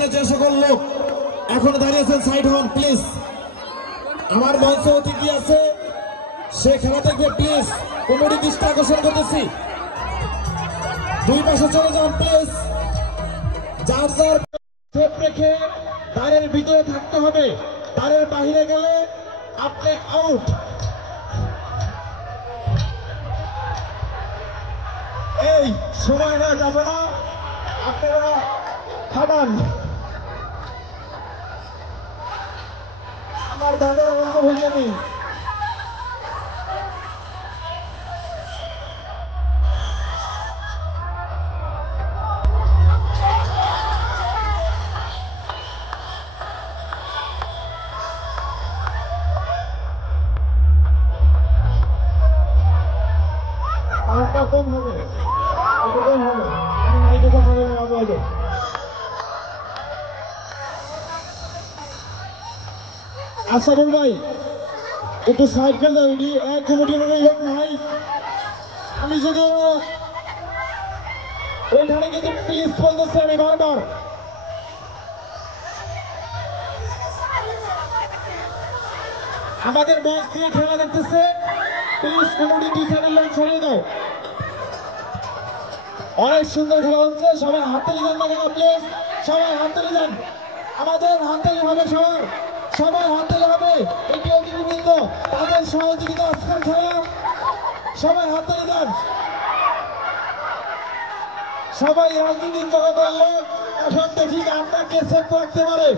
সামনে যে সকল লোক এখন দাঁড়িয়েছেন সাইড হন প্লিজ। আমার মঞ্চে অতিথি আছে, সে খেলা দেখবে প্লিজ। কমিটি দৃষ্টি আকর্ষণ করতেছি, দুই পাশে চলে যান প্লিজ। যার যার সেফ রেখে তারের ভিতরে থাকতে হবে, তারের বাহিরে গেলে আপনি আউট। এই সময়টা যাবে না, আপনারা খাবান। আমার দাদার অঙ্গ ভেঙে নিন। কম হবে, কম হবে, আসাদুল ভাই একটু সাইড খেলে এক কমিটির লোক নাই, আমি যদি ওইখানে কিন্তু প্লিজ বলতেছে আমি বারবার। আমাদের বক্স দিয়ে খেলা দেখতেছে, প্লিজ কমিটি পিছনের লোক সরিয়ে দাও। অনেক সুন্দর খেলা হচ্ছে, সবাই হাততালি দেন না কেন প্লিজ, সবাই হাততালি দেন। আমাদের হাততালি হবে, সবাই হাততালি হবে। এটি অতিথিবৃন্দ তাদের সহযোগিতা আজকের খেলা, সবাই হাততালি দেন। সবাই রাজনৈতিক জগতের লোক, এখন দেখি আমরা কে সেফ রাখতে পারে।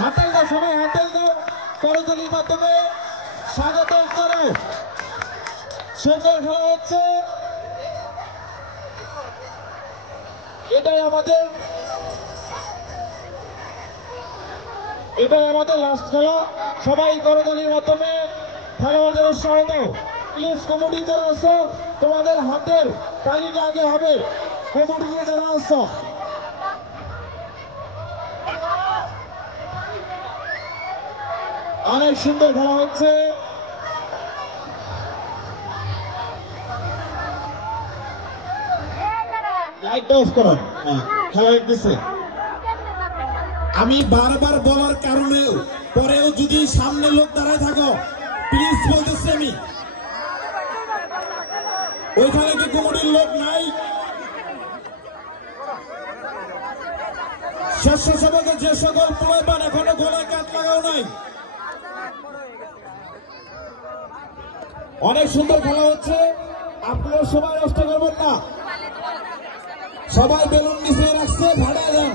হাততালি দাও, সবাই হাততালি দাও। করতালির মাধ্যমে স্বাগত করো। সুন্দর খেলা হচ্ছে, এটাই আমাদের লাস্ট খেলা। সবাই করতালির মাধ্যমে খেলোয়াড়দের উৎসাহ দাও প্লিজ। কমিটি যারা আছো তোমাদের হাতের তালিকা আগে হবে, কমিটি যারা আছো। অনেক সুন্দর খেলা হচ্ছে, লাইট অফ করো, খেলা দেখতেছে। আমি বারবার বলার কারণেও পরেও যদি সামনে লোক দাঁড়ায় থাকো প্লিজ বলতেছি আমি, ওইখানে কি কমিটির লোক নাই? স্বেচ্ছাসেবকে যে সকল প্রলোভন এখনো গলায় কাট লাগাও নাই। অনেক সুন্দর খেলা হচ্ছে, আপনারা সবাই নষ্ট করবেন না। সবাই বেলুন নিচে রাখছে, ভাড়া দেন।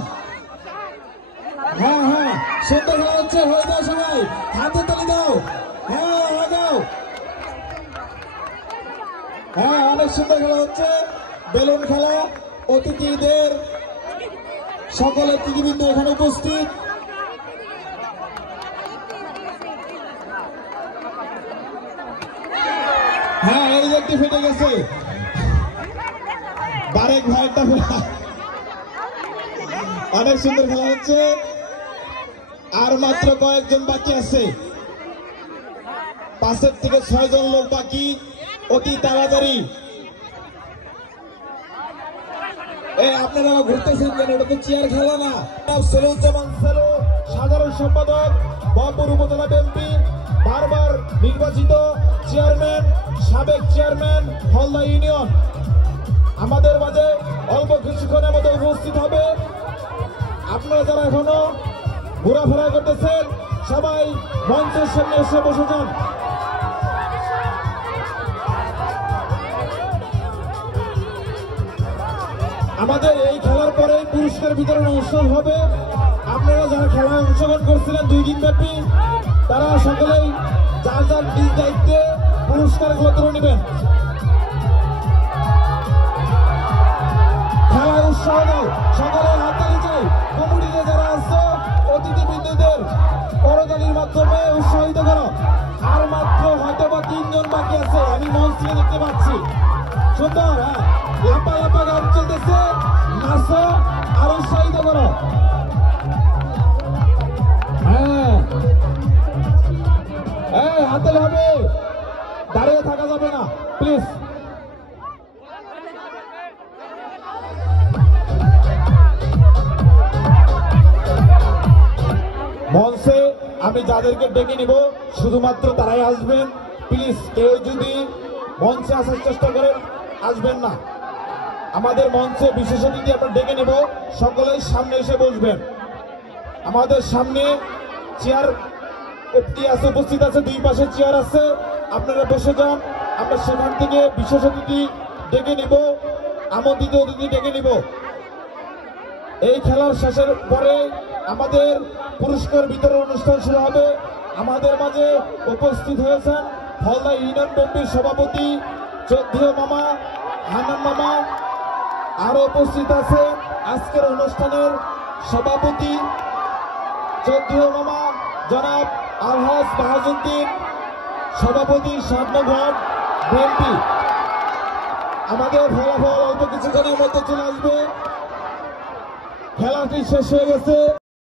হ্যাঁ সুন্দর খেলা হচ্ছে, হয়ে যাও সবাই, হাতে তালি দাও। হয়ে যাও। অনেক সুন্দর খেলা হচ্ছে, বেলুন খেলা। অতিথিদের সকল অতিথিবৃন্দ এখানে উপস্থিত। এই দেখতে ফেটে গেছে, বারেক ভাইটা ফেলা। অনেক সুন্দর খেলা হচ্ছে, আর মাত্র কয়েকজন বাকি আছে, 5 থেকে 6 জন লোক বাকি, অতি তাড়াতাড়ি। আপনারা ঘুরতেছেন কেন? ওটা তো চেয়ার খেলা না। সেলুজ্জামান সেলু, সাধারণ সম্পাদক বহরমপুর উপজেলা বিএনপি, বারবার নির্বাচিত চেয়ারম্যান, সাবেক চেয়ারম্যান হলদা ইউনিয়ন আমাদের মাঝে অল্প কিছুক্ষণের মধ্যে উপস্থিত হবে। আপনারা যারা এখনো ঘোরাফেরা করতেছেন সবাই মঞ্চের সামনে এসে বসে যান। আমাদের এই খেলার পরে পুরস্কার বিতরণ অনুষ্ঠান হবে। আপনারা যারা খেলায় অংশগ্রহণ করছিলেন 2 দিন ব্যাপী, তারা সকলেই যার যার নিজ দায়িত্বে পুরস্কারগুলো তুলে নেবেন। খেলায় উৎসাহ দাও, সকলের হাততালি চাই। কমিটিতে যারা আছে অতিথিবৃন্দদের করতালির মাধ্যমে উৎসাহিত করো। আর মাত্র হয়তো বা 3 জন বাকি আছে, আমি মঞ্চ থেকে দেখতে পাচ্ছি। সুন্দর, লাপা লাপা গান চলতেছে, নাচো আর উৎসাহিত করো। হাততালি হবে, দাঁড়িয়ে থাকা যাবে না। প্লিজ। মঞ্চে আমি যাদেরকে ডেকে নিব শুধুমাত্র তারাই আসবেন। প্লিজ কেউ যদি মঞ্চে আসার চেষ্টা করেন আসবেন না। আমাদের মঞ্চে বিশেষ অতিথি আমরা ডেকে নেব, সকলেই সামনে এসে বসবেন। আমাদের সামনে চেয়ার উপস্থিত আছে, দুই পাশে চেয়ার আছে, আপনারা বসে যান। আমরা সেখান থেকে বিশেষ অতিথি ডেকে নিব, আমন্ত্রিত অতিথি ডেকে নিব। এই খেলার শেষের পরে আমাদের পুরস্কার বিতরণ অনুষ্ঠান শুরু হবে। আমাদের মাঝে উপস্থিত হয়েছেন ফলদা ইউনিয়ন বিএনপির সভাপতি চৌধুরী মামা, হান্নান মামা। আরো উপস্থিত আছে আজকের অনুষ্ঠানের সভাপতি চৌধুরী মামা জনাব আলহাজ বাহাজুদ্দিন, সভাপতি শান্তঘর বিএনপি। আমাদের ফলাফল অল্প কিছুক্ষণের মধ্যে চলে আসবে। খেলাটি শেষ হয়ে গেছে।